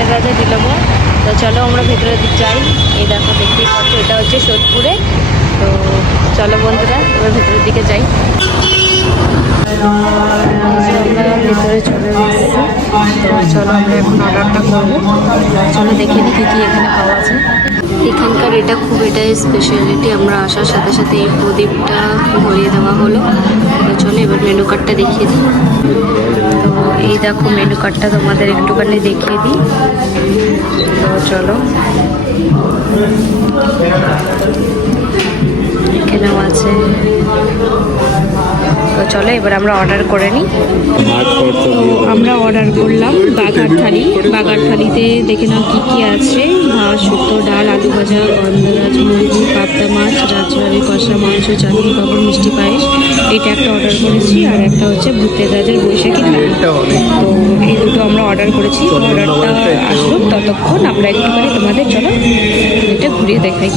ভূতের রাজা দিল তো চলো আমরা ভেতরের দিক যাই। এই দেখো, দেখতেই পাচ্ছ, এটা হচ্ছে সোদপুরে। তো চলো বন্ধুরা, এবার ভেতরের দিকে যাই। এসেছি। তো চলো আমরা এখন অর্ডারটা করব। এখানে পাওয়া এখানকার এটা খুব এটাই স্পেশালিটি আমরা আসার সাথে সাথে এই প্রদীপটা ধরিয়ে দেওয়া হলো। চলো এবার মেনু কার্ডটা দেখিয়ে দিই। এই দেখো মেনু কার্ডটা তোমাদের একটুখানি দেখিয়ে দিই। তো চলো। এখানেও আছে। তো চলো এবার আমরা অর্ডার করে নিই। তো আমরা অর্ডার করলাম বাঘার থালি বাঘার থালিতে দেখে নাও কী কী আছে। ভাত শুক্তো ডাল আলু ভাজা গন্ধরাজ মুরগি পাবদা মাছ রাজবাড়ি কষা মাংস চাটনি পাপড় মিষ্টি পায়েস। এটা একটা অর্ডার করেছি আর একটা হচ্ছে ভূতের রাজের বৈশাখী থালি। তো এই দুটো আমরা অর্ডার করেছি। অর্ডারটা আসুক ততক্ষণ আমরা একটুখানি তোমাদের চলো এটা ঘুরিয়ে দেখাই।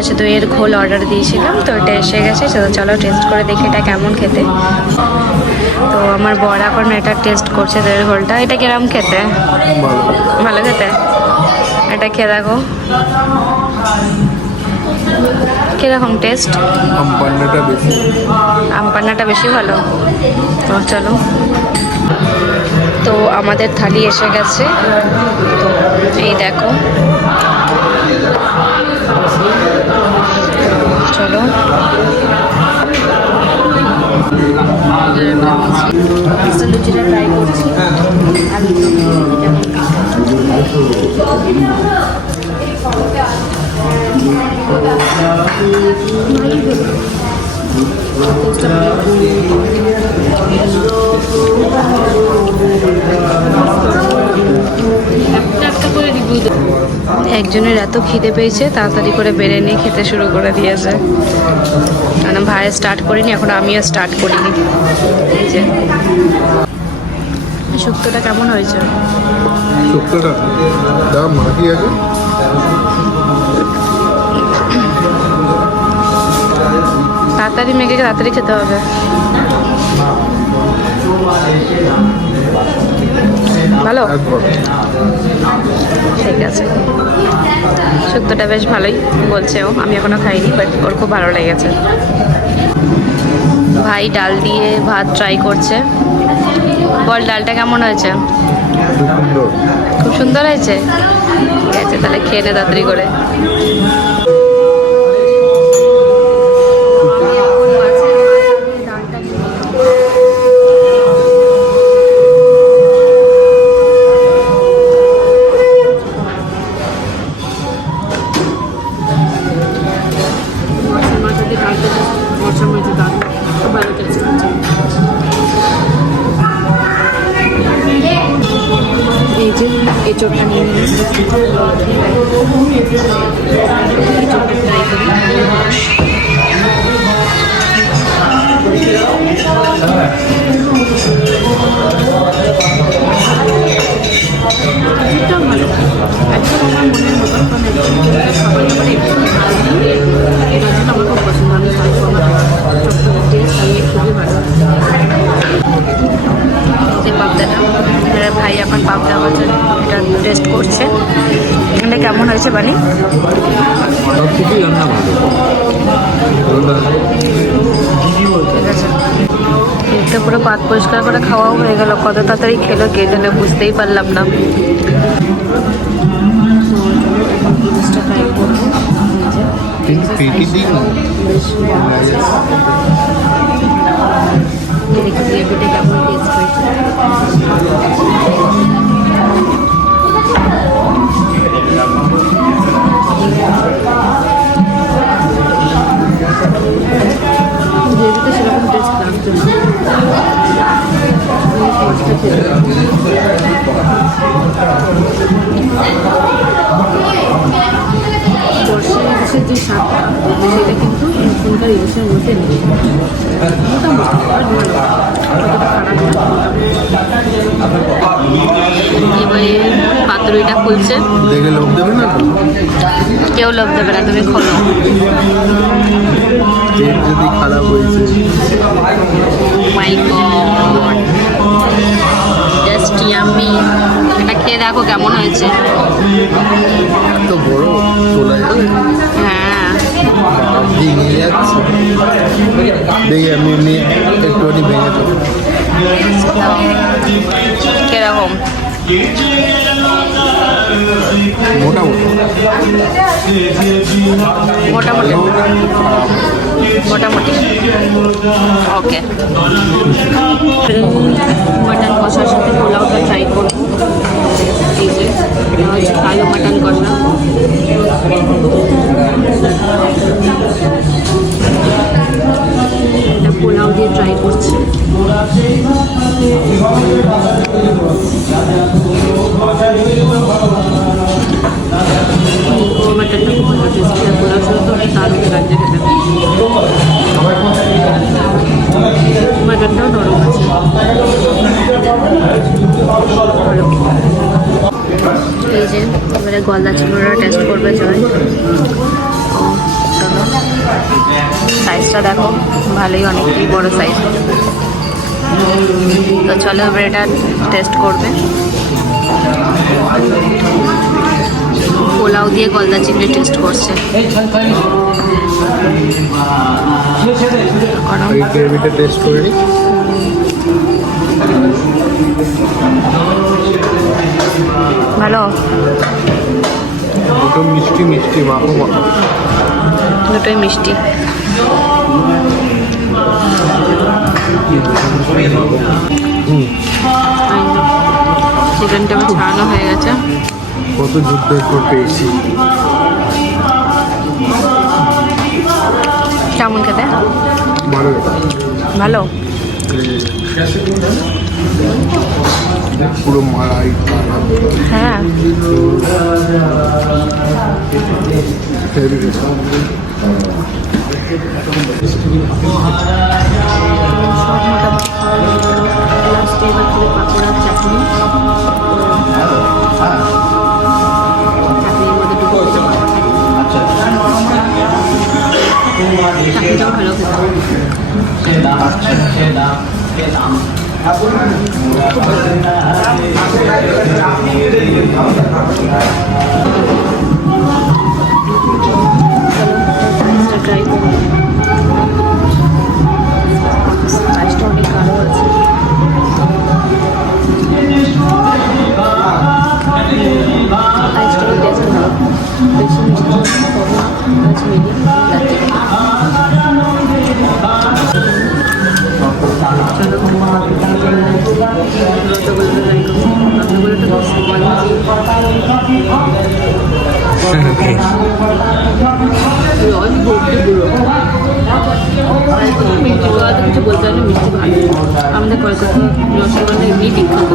গন্ধরাজ এর ঘোল অর্ডার দিয়েছিলাম তো এটা এসে গেছে তো চলো টেস্ট করে দেখি এটা কেমন খেতে। তো আমার বর এখন এটা টেস্ট করছে দইয়ের ঘোলটা এটা কিরম খেতে? ভালো খেতে? এটা খেয়ে দেখো। কীরকম টেস্ট আমপান্নাটা বেশি। আম বেশি ভালো? তো চলো। তো আমাদের থালি এসে গেছে। তো এই দেখো। লুচিটা ট্রাই করছি আমি একজনের এত খিদে পেয়েছে তাড়াতাড়ি করে বেড়ে নিয়ে খেতে শুরু করে দিয়েছে। কারণ ভাই স্টার্ট করিনি এখন আমিও স্টার্ট করিনি। এই যে। শুক্তোটা কেমন হয়েছে? শুক্তোটা দাম মাটি আছে। তাড়াতাড়ি মেঘে তাড়াতাড়ি খেতে হবে। ভালো? ঠিক আছে। শুক্তোটা বেশ ভালোই বলছে ও। আমি এখনও খাইনি বাট ওর খুব ভালো লেগেছে। ভাই ডাল দিয়ে ভাত ট্রাই করছে। বল ডালটা কেমন হয়েছে? খুব সুন্দর। খুব সুন্দর হয়েছে? ঠিক আছে তাহলে খেয়ে নে তাড়াতাড়ি করে। সবাই আমার একটু ভালো এটা জন্য আমার খুব পছন্দ আমি খাই আমার হয়েছে বানি এটা পুরো পাত পরিষ্কার করে খাওয়াও হয়ে গেল। কত তাড়াতাড়ি খেলো কে জানে বুঝতেই পারলাম না। দেখি কেমন টেস্ট হয়েছে গ্রেভিটা সেরকম টেস্ট লাগছে সর্ষে যে স্বাদটা সেটা কিন্তু এখনকার ইলিশের মধ্যে নেই এবারে পাতুরিটা খুলছে। দেখে লোক দেবে না কেউ লোভ দেবে না তুমি খোলো। যদি খারাপ হয়েছে। মাই গড জাস্ট এটা খেয়ে দেখো কেমন হয়েছে। তো বড় তোলা যাবে। হ্যাঁ। ভেঙে যাচ্ছে। দেখি আমি এমনি একটুখানি ভেঙে যাব দাও। কীরকম? মোটামুটি। মোটামুটি ওকে। মাটন কষার সাথে পোলাওটা ট্রাই করব। এই কালো মাটন কষা। পোলাও দিয়ে ট্রাই করছি। গলদা চিংড়িটা টেস্ট করবে জয়। ও সাইজটা দেখো ভালোই অনেকটাই বড় সাইজ তো চলো এবার এটা টেস্ট করবে। পোলাও দিয়ে গলদা চিংড়ি টেস্ট করছে। টেস্ট করে ভালো? দুটো মিষ্টি মিষ্টি মাখো মাখো। দুটোই মিষ্টি। চিকেনটা ছাড়ানো হয়ে গেছে। কত যুদ্ধের পর পেয়েছি। কেমন খেতে? ভালো। ভালো? পুরো মালাই হ্যাঁ পাকোড়ার চাটনি। চাটনিটাও ভালো খেতে ট্রাই করব সাইজটা অনেক কালো আছে সাইজটাও টেস্ট ভালো বেশি মিষ্টি কম আজ okay. রস ভর্তি মিষ্টি কিছু বলতে না, মিষ্টি ভালো। আমাদের কলকাতা রসগোল্লা এমনি বিখ্যাত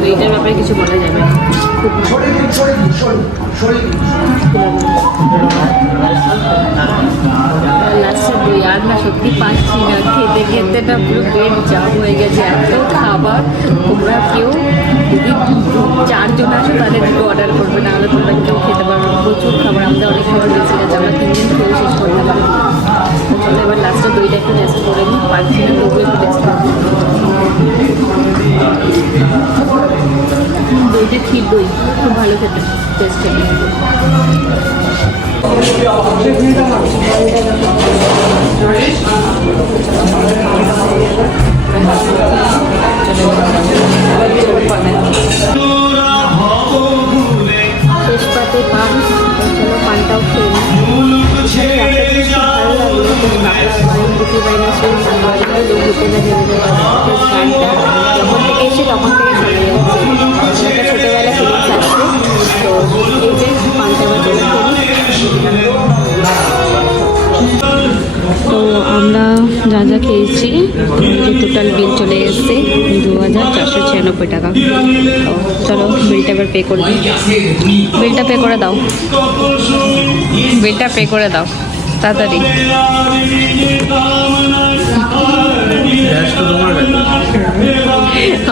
তো এইটার ব্যাপারে কিছু বলা যাবে না। খুব লাস্টে দই আর না সত্যি পাচ্ছি না। খেতে খেতে না পুরো পেট জাম হয়ে গেছে এত খাবার। তোমরা কেউ যদি চারজন আসো তাদের অর্ডার করবে না হলে তোমরা কেউ খেতে পারবে। প্রচুর খাবার আমাদের অনেক খাবার বেশি গেছে, আমরা তিনদিন খেয়ে শেষ করতে। তো চলো, এবার লাস্টে দইটা একটু টেস্ট করে নিই পাচ্ছি না তবুও একটু টেস্ট করব দইটা ক্ষীর দই, খুব ভালো খেতে টেস্ট খেতে বাপের দুটি বাইনা সেই থাকে গানটা যখন থেকে এসে তখন থেকে শুনে যাচ্ছে একটা ছোটোবেলা ফিলিংস আসছে। তো এই যে চলে খেলি তো আমরা যা যা খেয়েছি টোটাল বিল চলে এসেছে দু হাজার চারশো ছিয়ানব্বই টাকা। তো চলো বিলটা এবার পে করে দিই। বিলটা পে করে দাও। বিলটা পে করে দাও। তাড়াতাড়ি।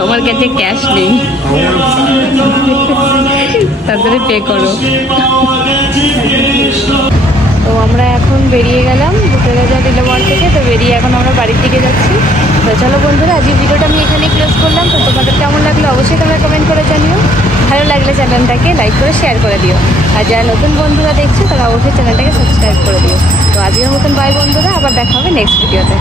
আমার কাছে ক্যাশ নেই। তাড়াতাড়ি পে করো। তো আমরা এখন বেরিয়ে গেলাম দুপুরে দিলাম থেকে, তো বেরিয়ে এখন আমরা বাড়ির দিকে যাচ্ছি। তো চলো বন্ধুরা আজকে ভিডিওটা আমি এখানে ক্লোজ করলাম। তো তোমাদের কেমন লাগল অবশ্যই তোমরা কমেন্ট করে জানিও। ভালো লাগলে চ্যানেলটাকে লাইক করে শেয়ার করে দিও। আর যারা নতুন বন্ধুরা দেখছ, তারা অবশ্যই চ্যানেলটাকে সাবস্ক্রাইব করে দিও। তো আজকের মতন বাই বন্ধুরা, আবার দেখা হবে নেক্সট ভিডিওতে